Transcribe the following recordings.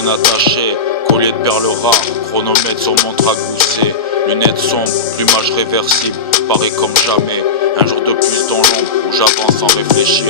bien attaché, collier de perles rares, chronomètre sur montre à gousset, lunettes sombres, plumage réversible, pareil comme jamais. Un jour de plus dans l'ombre où j'avance sans réfléchir.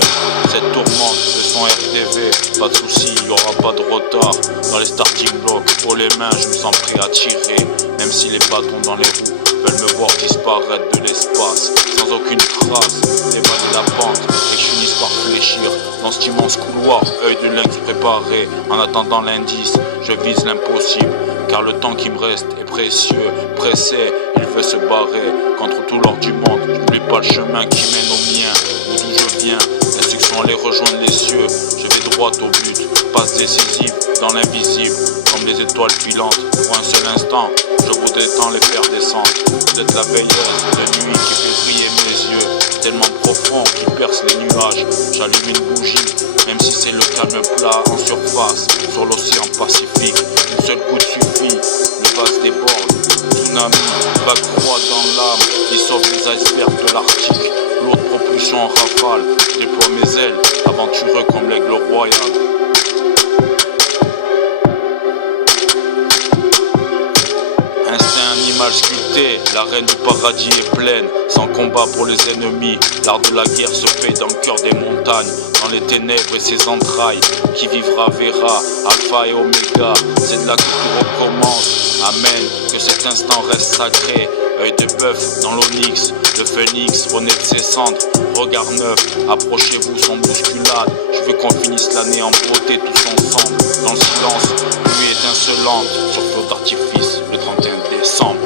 Cette tourmente de son RTV, pas de soucis, y'aura pas de retard. Dans les starting blocks, haut les mains, je me sens prêt à tirer. Même si les bâtons dans les roues veulent me voir disparaître de l'espace, sans aucune trace, dévaler la pente et que je finisse par fléchir. Dans cet immense couloir, œil de lynx préparé. En attendant l'indice, je vise l'impossible, car le temps qui me reste est précieux. Pressé, il veut se barrer contre tout l'or du monde. J'oublie pas le chemin qui mène au mien, ou d'où je viens. L'instruction allait rejoindre les cieux. Je vais droit au but, passe décisive dans l'invisible, comme les étoiles filantes. Pour un seul instant, je voudrais tant les faire descendre. Vous êtes la veilleuse de nuit qui fait briller mes yeux, tellement profond qu'il perce les nuages. J'allume une bougie, même si c'est le calme plat en surface, sur l'océan Pacifique. Une seule goutte suffit, le vase déborde. Tsunami, vague froide dans l'âme, dissolve les icebergs de l'Arctique. L'eau de propulsion en rafale, je déploie mes ailes, aventureux comme l'aigle royal. Instinct animal sculpté, l'arène du paradis est pleine. Sans combat pour les ennemis, l'art de la guerre se paye dans le cœur des montagnes. Dans les ténèbres et ses entrailles, qui vivra verra, alpha et oméga. C'est de là que tout recommence, amen, que cet instant reste sacré. Œil de bœuf dans l'onyx, le phénix renaît de ses cendres. Regard neuf, approchez-vous sans bousculade. Je veux qu'on finisse l'année en beauté tous ensemble. Dans le silence, nuit étincelante, sur feu d'artifice, le 31 décembre.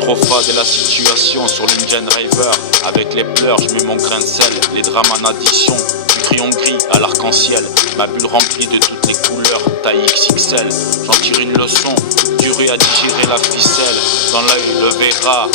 Trop fade est la situation sur l'Indian River. Avec les pleurs, je mets mon grain de sel. Les drames en addition, du crayon gris à l'arc-en-ciel. Ma bulle remplie de toutes les couleurs, taille XXL. J'en tire une leçon, durée à digérer la ficelle. Dans l'œil, le verra,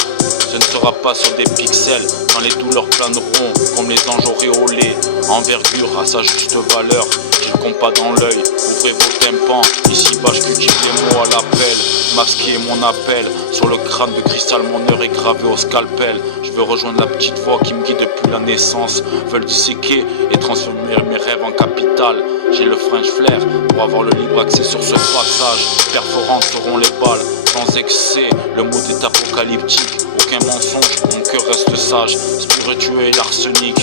ce ne sera pas sur des pixels. Quand les douleurs planeront, comme les anges auréolés. Envergure à sa juste valeur, j'ai le compas dans l'œil. Ouvrez vos tympans, ici-bas je cultive les mots à l'appel. Masquer mon appel, sur le crâne de cristal mon heure est gravée au scalpel. Je veux rejoindre la petite voix qui me guide depuis la naissance. Veulent disséquer et transformer mes rêves en capital. J'ai le French flair pour avoir le libre accès sur ce passage. Perforantes seront les balles, sans excès, le mot est apocalyptique. Aucun mensonge, mon cœur reste sage. Spirituel arsenic,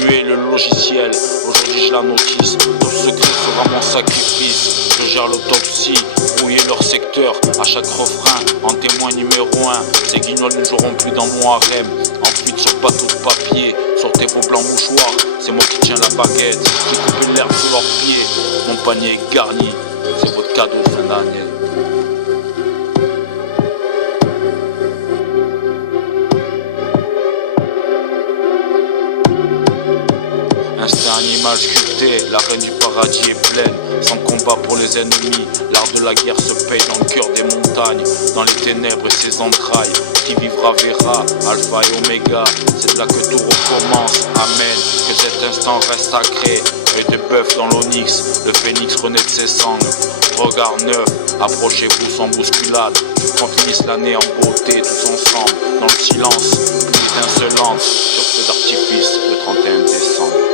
muet le logiciel. Aujourd'hui je la notice, tout secret sera mon sacrifice. Je gère l'autopsie, brouiller leur secteur. À chaque refrain, en témoin numéro 1. Ces guignols ne joueront plus dans mon harem. En fuite sur bateau de papier, sortez vos blancs mouchoirs. C'est moi qui tiens la baguette, j'ai coupé l'herbe sous leurs pieds. Mon panier est garni, c'est votre cadeau de fin d'année. Instinct animal sculpté, l'arène du paradis est pleine. Sans combat pour les ennemis, l'art de la guerre se paye dans le cœur des montagnes. Dans les ténèbres et ses entrailles, qui vivra verra, alpha et oméga. C'est de là que tout recommence, amen, que cet instant reste sacré. Œil de bœuf dans l'onyx, le phénix renaît de ses cendres. Regard neuf, approchez-vous sans bousculade. Qu'on finisse l'année en beauté tous ensemble. Dans le silence, pluie étincelante, sur feu d'artifice le 31 décembre.